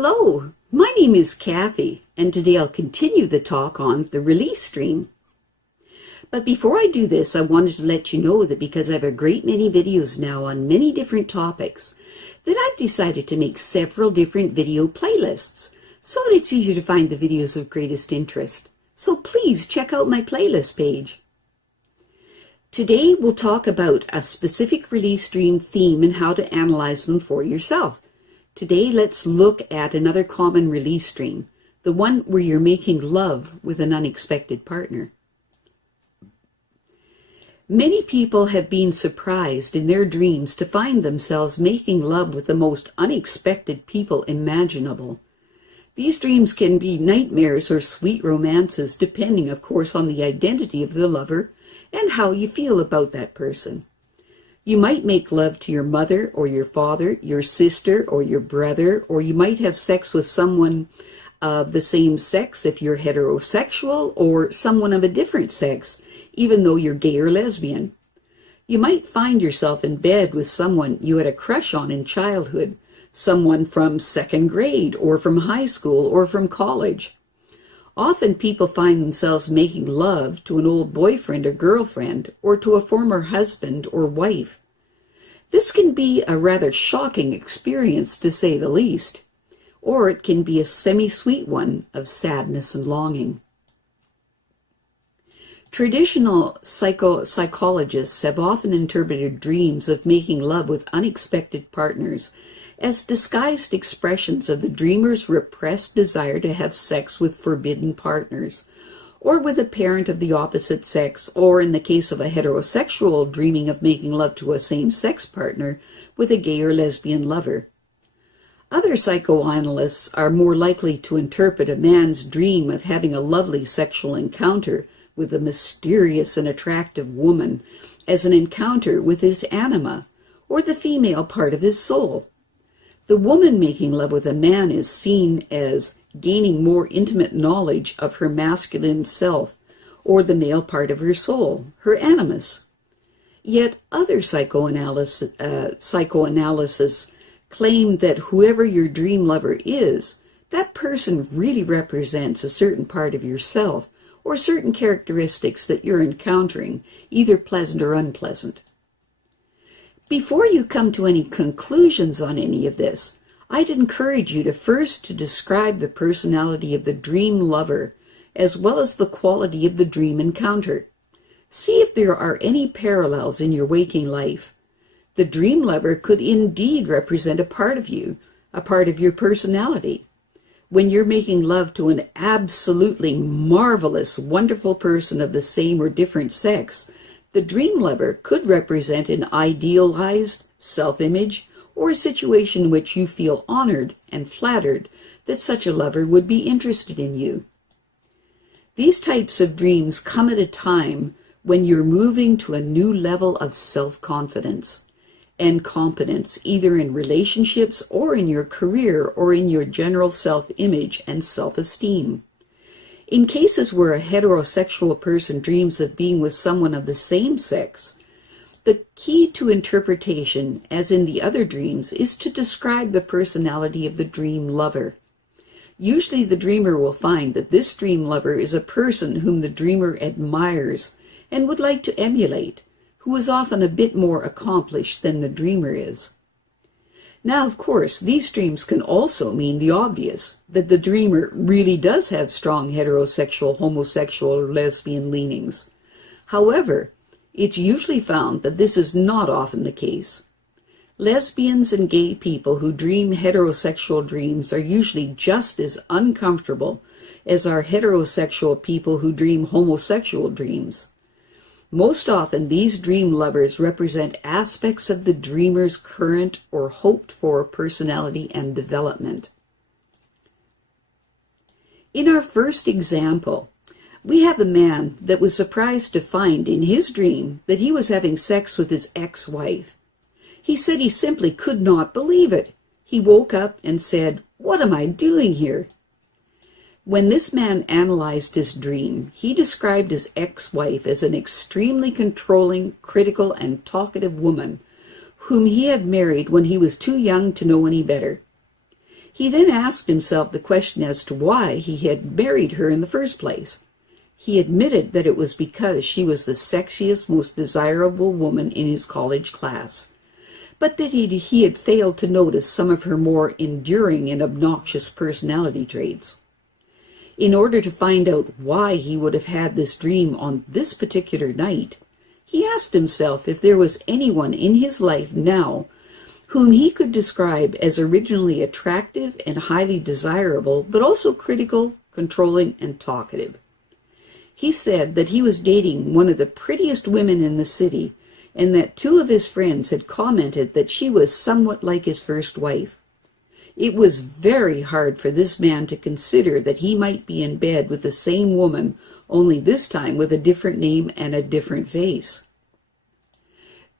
Hello, my name is Kathy, and today I'll continue the talk on the release stream. But before I do this, I wanted to let you know that because I have a great many videos now on many different topics, that I've decided to make several different video playlists so that it's easier to find the videos of greatest interest. So please check out my playlist page. Today we'll talk about a specific release stream theme and how to analyze them for yourself. Today let's look at another common release stream, the one where you're making love with an unexpected partner. Many people have been surprised in their dreams to find themselves making love with the most unexpected people imaginable. These dreams can be nightmares or sweet romances, depending, of course, on the identity of the lover and how you feel about that person. You might make love to your mother or your father, your sister or your brother, or you might have sex with someone of the same sex if you're heterosexual, or someone of a different sex, even though you're gay or lesbian. You might find yourself in bed with someone you had a crush on in childhood, someone from second grade or from high school or from college. Often people find themselves making love to an old boyfriend or girlfriend, or to a former husband or wife. This can be a rather shocking experience, to say the least, or it can be a semi-sweet one of sadness and longing. Traditional psychologists have often interpreted dreams of making love with unexpected partners as disguised expressions of the dreamer's repressed desire to have sex with forbidden partners, or with a parent of the opposite sex, or in the case of a heterosexual dreaming of making love to a same-sex partner, with a gay or lesbian lover. Other psychoanalysts are more likely to interpret a man's dream of having a lovely sexual encounter with a mysterious and attractive woman as an encounter with his anima, or the female part of his soul. The woman making love with a man is seen as gaining more intimate knowledge of her masculine self, or the male part of her soul, her animus. Yet other psychoanalysis claim that whoever your dream lover is, that person really represents a certain part of yourself, or certain characteristics that you're encountering, either pleasant or unpleasant. Before you come to any conclusions on any of this, I'd encourage you to first describe the personality of the dream lover, as well as the quality of the dream encounter. See if there are any parallels in your waking life. The dream lover could indeed represent a part of you, a part of your personality. When you're making love to an absolutely marvelous, wonderful person of the same or different sex, the dream lover could represent an idealized self-image, or a situation in which you feel honored and flattered that such a lover would be interested in you. These types of dreams come at a time when you're moving to a new level of self-confidence and competence, either in relationships or in your career or in your general self-image and self-esteem. In cases where a heterosexual person dreams of being with someone of the same sex, the key to interpretation, as in the other dreams, is to describe the personality of the dream lover. Usually the dreamer will find that this dream lover is a person whom the dreamer admires and would like to emulate, who is often a bit more accomplished than the dreamer is. Now, of course, these dreams can also mean the obvious, that the dreamer really does have strong heterosexual, homosexual, or lesbian leanings. However, it's usually found that this is not often the case. Lesbians and gay people who dream heterosexual dreams are usually just as uncomfortable as are heterosexual people who dream homosexual dreams. Most often, these dream lovers represent aspects of the dreamer's current or hoped-for personality and development. In our first example, we have a man that was surprised to find in his dream that he was having sex with his ex-wife. He said he simply could not believe it. He woke up and said, "What am I doing here?" When this man analyzed his dream, he described his ex-wife as an extremely controlling, critical, and talkative woman whom he had married when he was too young to know any better. He then asked himself the question as to why he had married her in the first place. He admitted that it was because she was the sexiest, most desirable woman in his college class, but that he had failed to notice some of her more enduring and obnoxious personality traits. In order to find out why he would have had this dream on this particular night, he asked himself if there was anyone in his life now whom he could describe as originally attractive and highly desirable, but also critical, controlling, and talkative. He said that he was dating one of the prettiest women in the city, and that two of his friends had commented that she was somewhat like his first wife. It was very hard for this man to consider that he might be in bed with the same woman, only this time with a different name and a different face.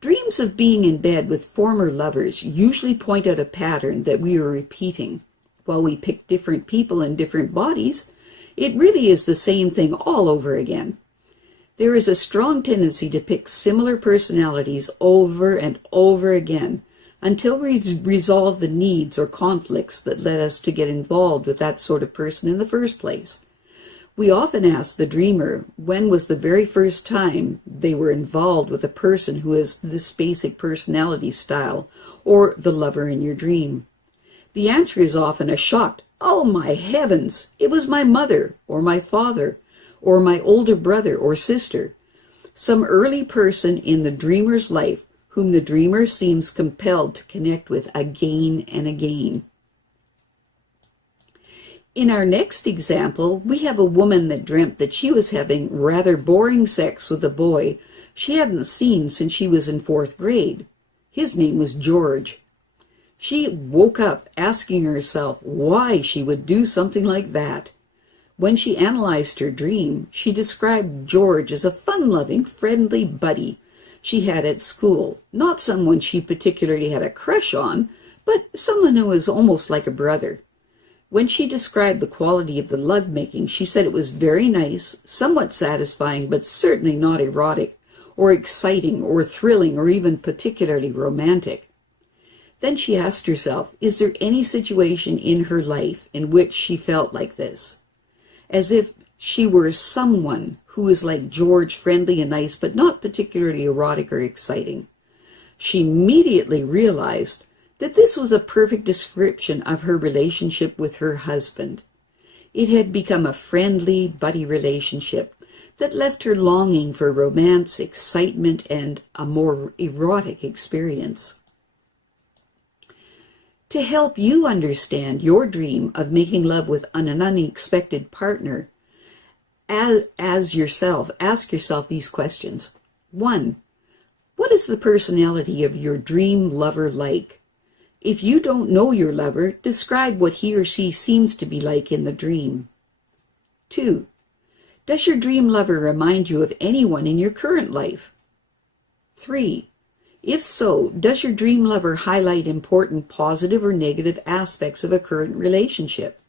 Dreams of being in bed with former lovers usually point out a pattern that we are repeating. While we pick different people in different bodies, it really is the same thing all over again. There is a strong tendency to pick similar personalities over and over again until we resolve the needs or conflicts that led us to get involved with that sort of person in the first place. We often ask the dreamer when was the very first time they were involved with a person who has this basic personality style, or the lover in your dream. The answer is often a shocked, "Oh my heavens, it was my mother, or my father, or my older brother or sister," some early person in the dreamer's life whom the dreamer seems compelled to connect with again and again. In our next example, we have a woman that dreamt that she was having rather boring sex with a boy she hadn't seen since she was in 4th grade. His name was George. She woke up asking herself why she would do something like that. When she analyzed her dream, she described George as a fun-loving, friendly buddy she had at school, not someone she particularly had a crush on, but someone who was almost like a brother. When she described the quality of the lovemaking, she said it was very nice, somewhat satisfying, but certainly not erotic, or exciting, or thrilling, or even particularly romantic. Then she asked herself, is there any situation in her life in which she felt like this? As if she were someone who is like George, friendly and nice, but not particularly erotic or exciting. She immediately realized that this was a perfect description of her relationship with her husband. It had become a friendly, buddy relationship that left her longing for romance, excitement, and a more erotic experience. To help you understand your dream of making love with an unexpected partner, as yourself, ask yourself these questions. 1. What is the personality of your dream lover like? If you don't know your lover, describe what he or she seems to be like in the dream. 2. Does your dream lover remind you of anyone in your current life? 3. If so, does your dream lover highlight important positive or negative aspects of a current relationship?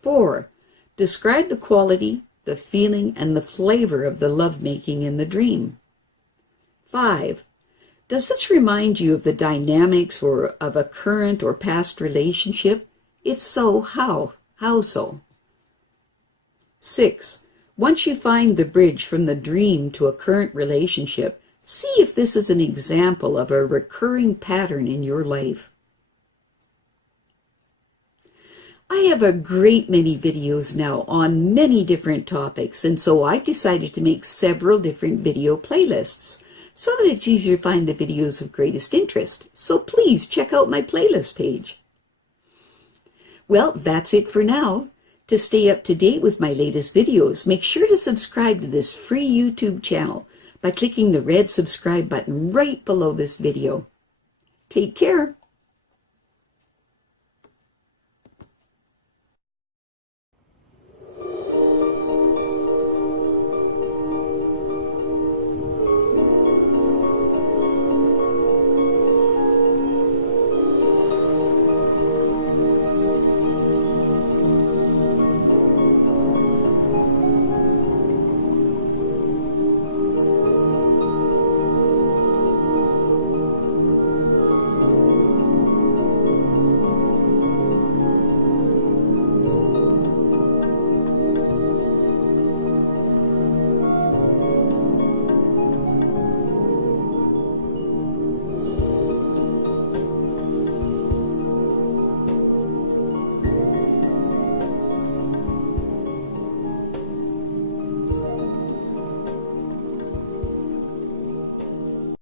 4. Describe the quality, the feeling, and the flavor of the lovemaking in the dream. 5. Does this remind you of the dynamics or of a current or past relationship? If so, how? How so? 6. Once you find the bridge from the dream to a current relationship, see if this is an example of a recurring pattern in your life. I have a great many videos now on many different topics, and so I've decided to make several different video playlists so that it's easier to find the videos of greatest interest. So please check out my playlist page. Well, that's it for now. To stay up to date with my latest videos, make sure to subscribe to this free YouTube channel by clicking the red subscribe button right below this video. Take care.